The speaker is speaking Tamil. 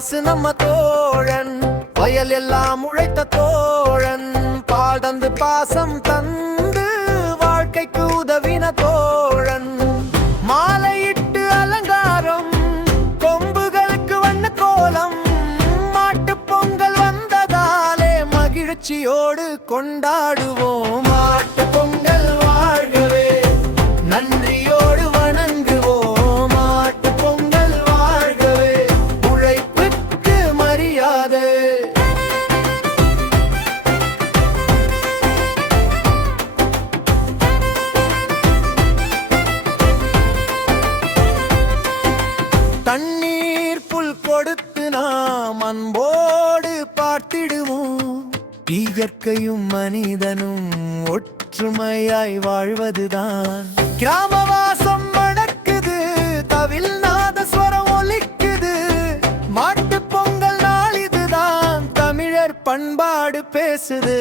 காசு நம்ம தோழன், வயல் எல்லாம் உழைத்த தோழன், பால் தந்து பாசம் தந்து வாழ்க்கைக்கு உதவின தோழன். மாலையிட்டு அலங்காரம், கொம்புகளுக்கு வண்ண கோலம், மாட்டு பொங்கல் வந்ததாலே மகிழ்ச்சியோடு கொண்டாடுவோம். மாட்டு பொங்கல் வாழ்கவே, நன்றியோடு வணங்குவோம். மாட்டு பொங்கல் வாழ்கவே, உழைப்புக்கு மரியாதை. தண்ணீர் புல் கொடுத்து நாம் அன்போடு பார்த்திடுவோம். இயற்கையும் மனிதனும் ஒற்றுமையாய் வாழ்வதுதான் கிராமவாசம் நடக்குது. தவில் நாதஸ்வரம் ஒலிக்குது. மாட்டு பொங்கல் நாள் இதுதான் தமிழர் பண்பாடு பேசுது.